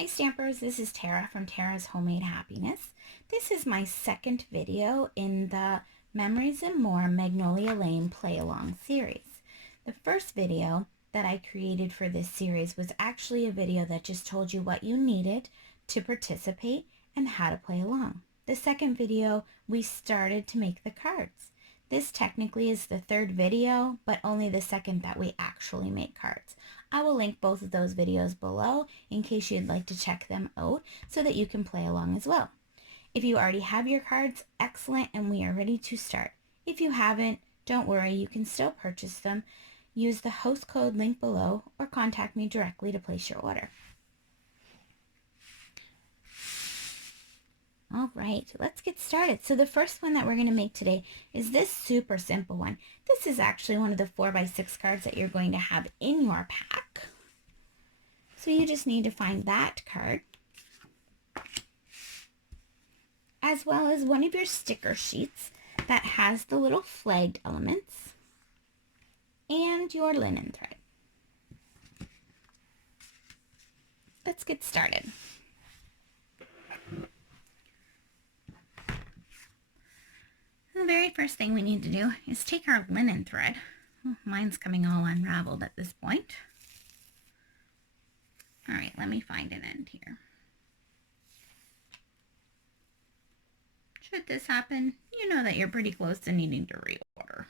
Hi Stampers, this is Tara from Tara's Homemade Happiness. This is my second video in the Memories and More Magnolia Lane Play Along series. The first video that I created for this series was actually a video that just told you what you needed to participate and how to play along. The second video, we started to make the cards. This technically is the third video, but only the second that we actually make cards. I will link both of those videos below in case you'd like to check them out so that you can play along as well. If you already have your cards, excellent, and we are ready to start. If you haven't, don't worry, you can still purchase them. Use the host code link below or contact me directly to place your order. All right, let's get started. So the first one that we're going to make today is this super simple one. This is actually one of the 4x6 cards that you're going to have in your pack. So you just need to find that card, as well as one of your sticker sheets that has the little flagged elements, and your linen thread. Let's get started. The very first thing we need to do is take our linen thread. Oh, mine's coming all unraveled at this point. All right, let me find an end here. Should this happen, you know that you're pretty close to needing to reorder.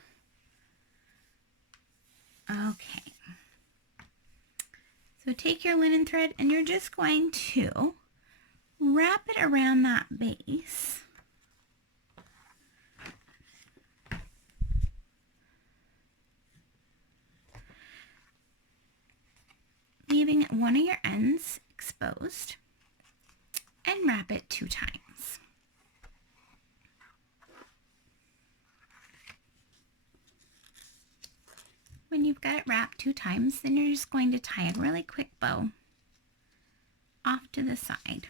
Okay. So take your linen thread and you're just going to wrap it around that base. Leaving one of your ends exposed, and wrap it 2 times. When you've got it wrapped 2 times, then you're just going to tie a really quick bow off to the side.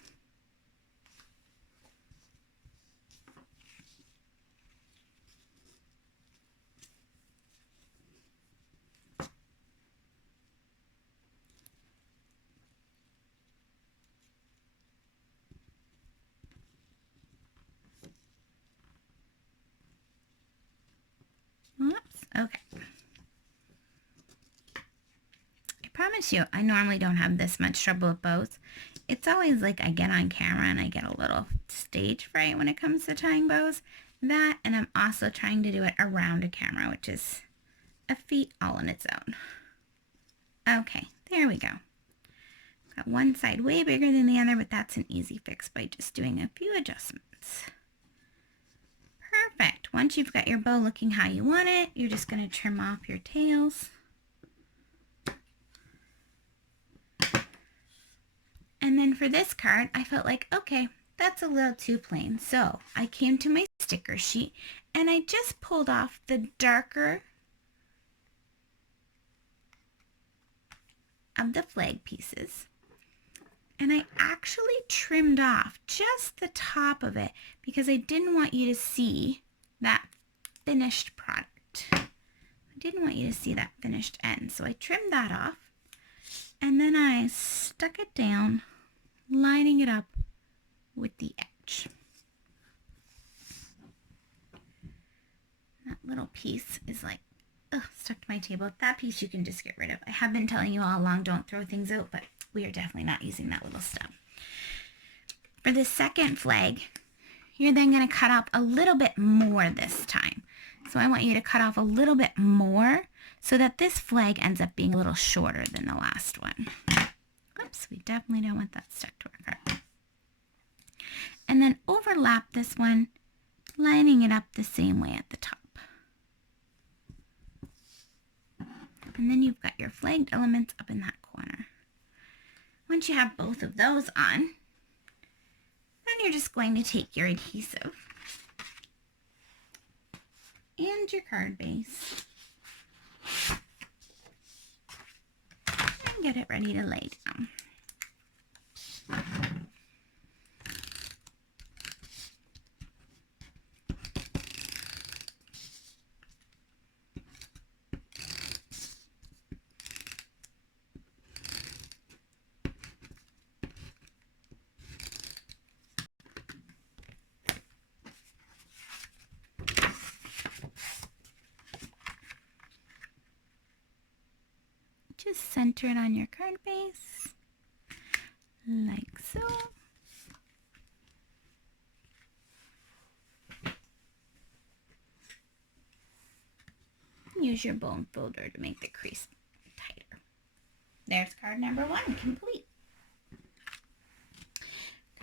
Oops, okay. I promise you, I normally don't have this much trouble with bows. It's always like I get on camera and I get a little stage fright when it comes to tying bows. That, and I'm also trying to do it around a camera, which is a feat all on its own. Okay, there we go. Got one side way bigger than the other, but that's an easy fix by just doing a few adjustments. Perfect. Once you've got your bow looking how you want it, you're just going to trim off your tails. And then for this card, I felt like, okay, that's a little too plain. So I came to my sticker sheet and I just pulled off the darker of the flag pieces. And I actually trimmed off just the top of it because I didn't want you to see that finished product. I didn't want you to see that finished end. So I trimmed that off and then I stuck it down, lining it up with the edge. That little piece is like, stuck to my table. That piece you can just get rid of. I have been telling you all along, don't throw things out, but we are definitely not using that little stub. For the second flag, you're then going to cut off a little bit more this time. So I want you to cut off a little bit more so that this flag ends up being a little shorter than the last one. Oops, we definitely don't want that stuck to our card. And then overlap this one, lining it up the same way at the top. And then you've got your flagged elements up in that corner. Once you have both of those on, then you're just going to take your adhesive and your card base and get it ready to lay down. just center it on your card base, like so. Use your bone folder to make the crease tighter. There's card number 1 complete.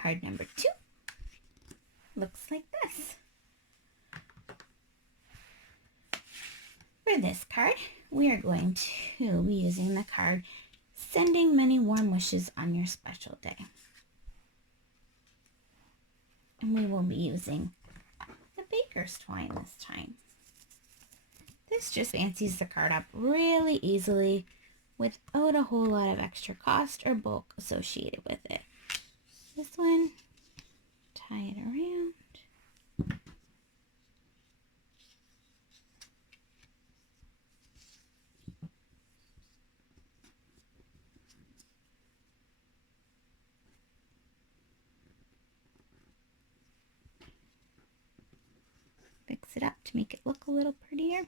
Card number 2 looks like this. For this card, we are going to be using the card Sending Many Warm Wishes on Your Special Day. And we will be using the baker's twine this time. This just fancies the card up really easily without a whole lot of extra cost or bulk associated with it. This one, tie it around. Fix it up to make it look a little prettier.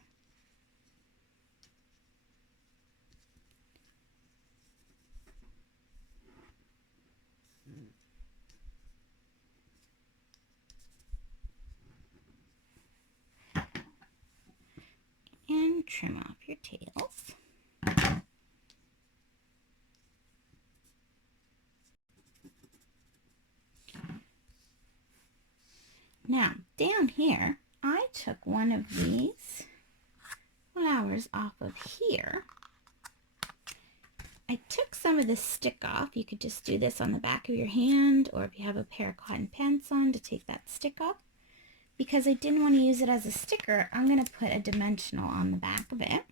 And trim off your tails. Now, down here, I took one of these flowers off of here. I took some of the stick off. You could just do this on the back of your hand, or if you have a pair of cotton pants on, to take that stick off. Because I didn't want to use it as a sticker, I'm going to put a dimensional on the back of it.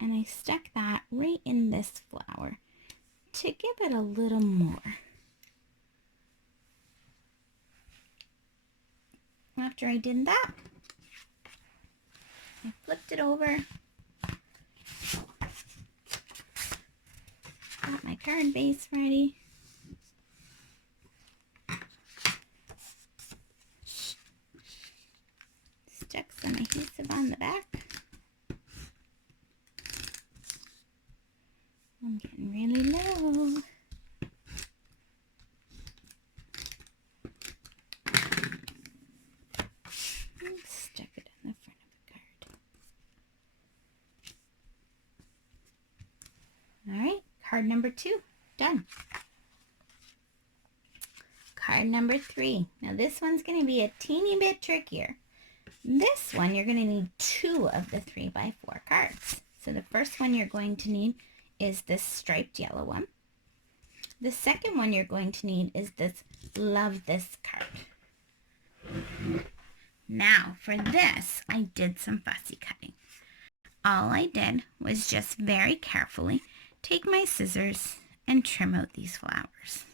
And I stuck that right in this flower to give it a little more. After I did that, I flipped it over, got my card base ready, stuck some adhesive on the back. I'm getting really low. Stick it in the front of the card. All right, card number 2, done. Card number 3. Now this one's going to be a teeny bit trickier. This one you're going to need 2 of the 3x4 cards. So the first one you're going to need is this striped yellow one. The second one you're going to need is this Love This card. Now for this, I did some fussy cutting. All I did was just very carefully take my scissors and trim out these flowers.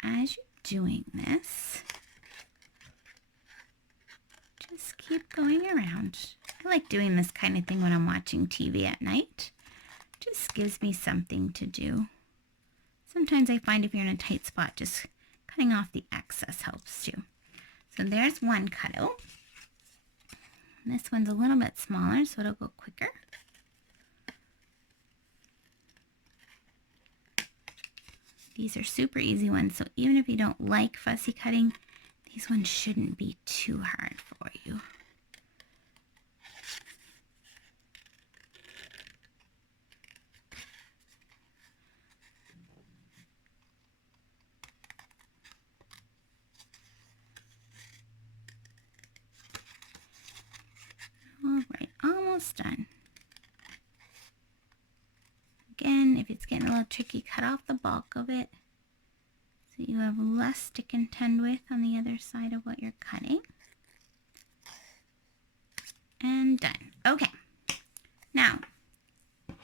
As you're doing this, just keep going around. I like doing this kind of thing when I'm watching TV at night. Just gives me something to do. Sometimes I find if you're in a tight spot, just cutting off the excess helps too. So there's one cutout. This one's a little bit smaller, so it'll go quicker. These are super easy ones, so even if you don't like fussy cutting, these ones shouldn't be too hard for you. All right, almost done. Again, if it's getting a little tricky, cut off the bulk of it so you have less to contend with on the other side of what you're cutting. And done. Okay, now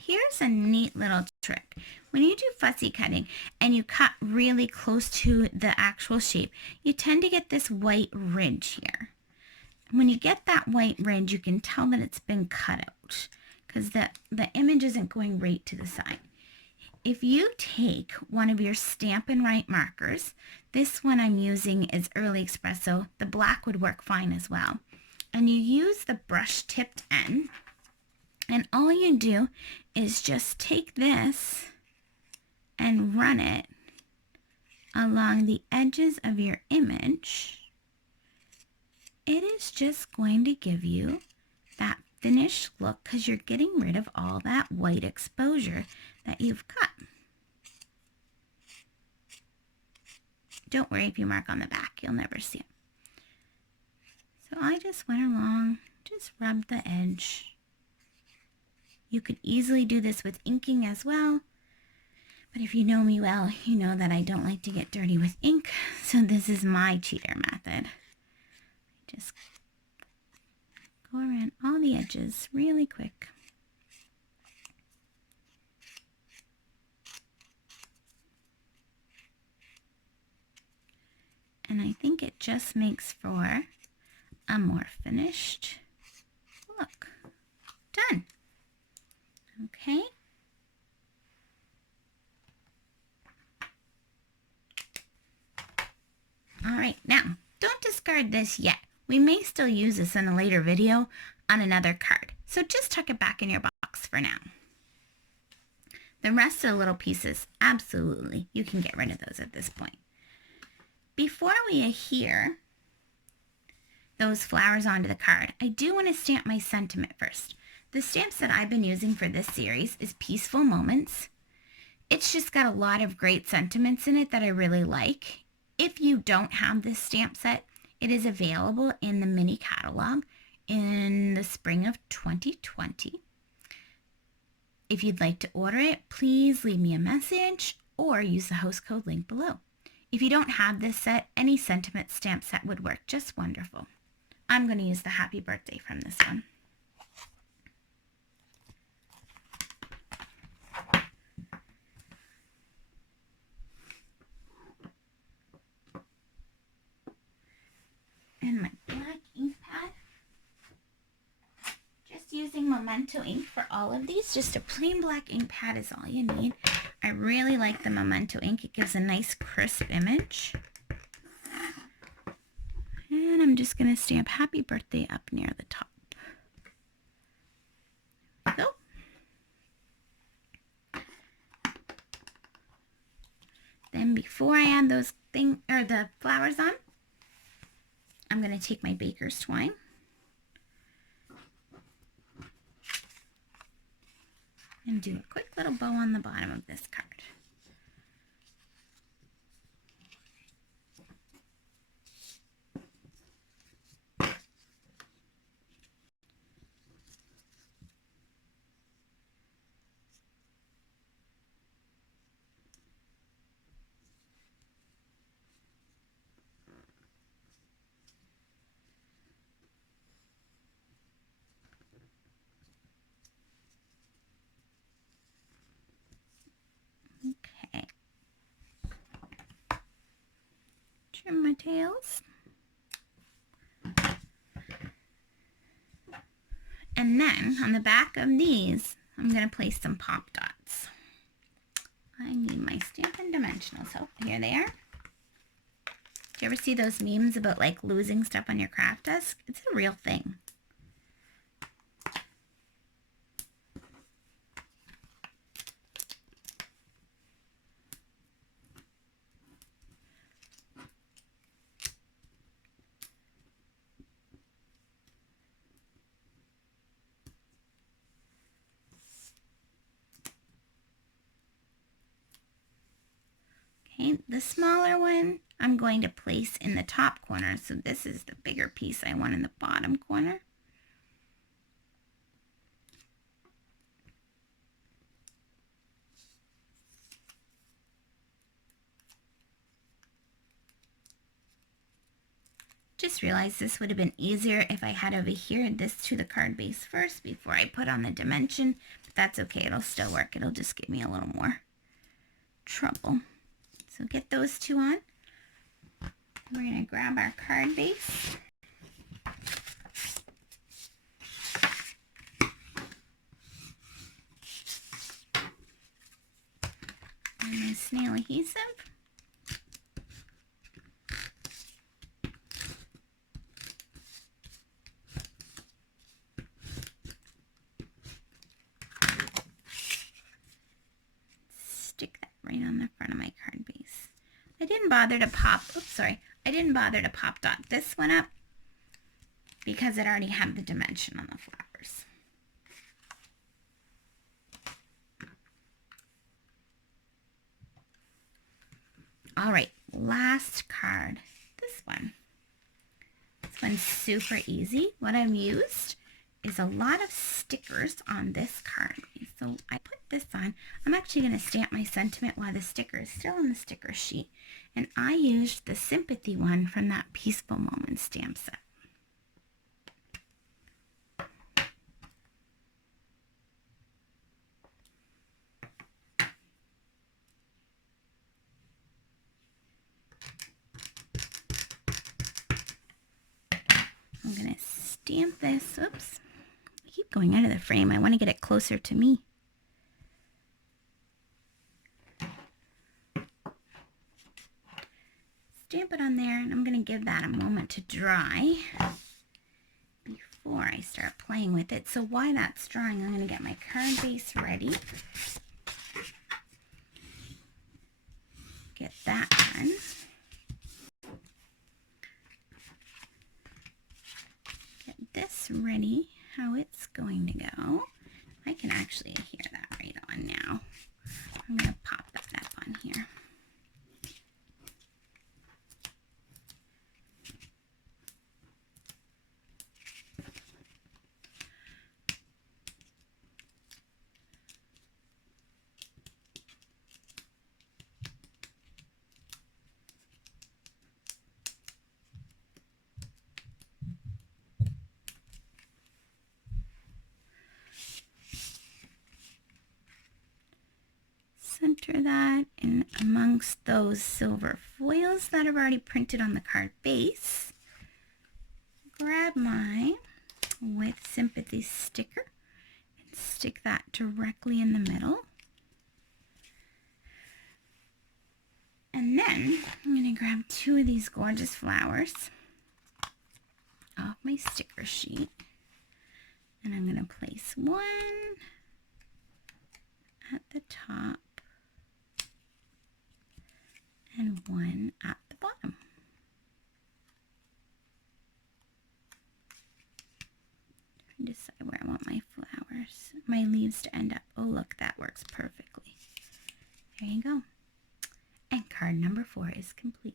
here's a neat little trick. When you do fussy cutting and you cut really close to the actual shape, you tend to get this white ridge here. When you get that white ridge, you can tell that it's been cut out because the image isn't going right to the side. If you take one of your Stampin' Write markers, this one I'm using is Early Espresso. The black would work fine as well. And you use the brush tipped end, and all you do is just take this and run it along the edges of your image. It is just going to give you that finished look because you're getting rid of all that white exposure that you've cut. Don't worry if you mark on the back, you'll never see it. So I just went along, just rubbed the edge. You could easily do this with inking as well, but if you know me well, you know that I don't like to get dirty with ink, so this is my cheater method. Just go around all the edges really quick. And I think it just makes for a more finished look. Done. Okay. All right, now don't discard this yet. We may still use this in a later video on another card, so just tuck it back in your box for now. The rest of the little pieces, absolutely, you can get rid of those at this point. Before we adhere those flowers onto the card, I do want to stamp my sentiment first. The stamps that I've been using for this series is Peaceful Moments. It's just got a lot of great sentiments in it that I really like. If you don't have this stamp set, it is available in the mini catalog in the spring of 2020. If you'd like to order it, please leave me a message or use the host code link below. If you don't have this set, any sentiment stamp set would work just wonderful. I'm going to use the happy birthday from this one. And my black ink pad. Just using Memento ink for all of these. Just a plain black ink pad is all you need. I really like the Memento ink. It gives a nice crisp image. And I'm just going to stamp happy birthday up near the top. There we go. Then before I add those the flowers on, I'm going to take my baker's twine and do a quick little bow on the bottom of this card. Okay. Trim my tails. And then on the back of these, I'm going to place some pop dots. I need my Stampin' Dimensionals. So here they are. Do you ever see those memes about like losing stuff on your craft desk? It's a real thing. Okay, the smaller one I'm going to place in the top corner. So this is the bigger piece I want in the bottom corner. Just realized this would have been easier if I had adhered this to the card base first before I put on the dimension. that's okay. It'll still work. It'll just give me a little more trouble. So get those two on. We're going to grab our card base. And my snail adhesive. Stick that right on the front of my card base. I didn't bother to pop, I didn't bother to pop dot this one up because it already had the dimension on the flowers. All right, last card, this one. This one's super easy. What I've used is a lot of stickers on this card. So I put this on. I'm actually going to stamp my sentiment while the sticker is still on the sticker sheet. And I used the sympathy one from that Peaceful Moments stamp set. I'm going to stamp this. Oops. I keep going out of the frame. I want to get it closer to me. Stamp it on there, and I'm going to give that a moment to dry before I start playing with it. So while that's drying, I'm going to get my card base ready. Get that done. Get this ready, how it's going to go. I can actually adhere that right on now. I'm going to pop that up on here. Center that in amongst those silver foils that I've already printed on the card base. Grab my With Sympathy sticker and stick that directly in the middle. And then I'm going to grab two of these gorgeous flowers off my sticker sheet. And I'm going to place one at the top and one at the bottom. Decide where I want my flowers, my leaves to end up. Oh, look, that works perfectly. There you go. And card number 4 is complete.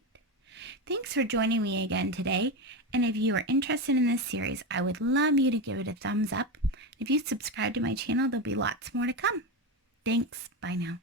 Thanks for joining me again today. And if you are interested in this series, I would love you to give it a thumbs up. If you subscribe to my channel, there'll be lots more to come. Thanks. Bye now.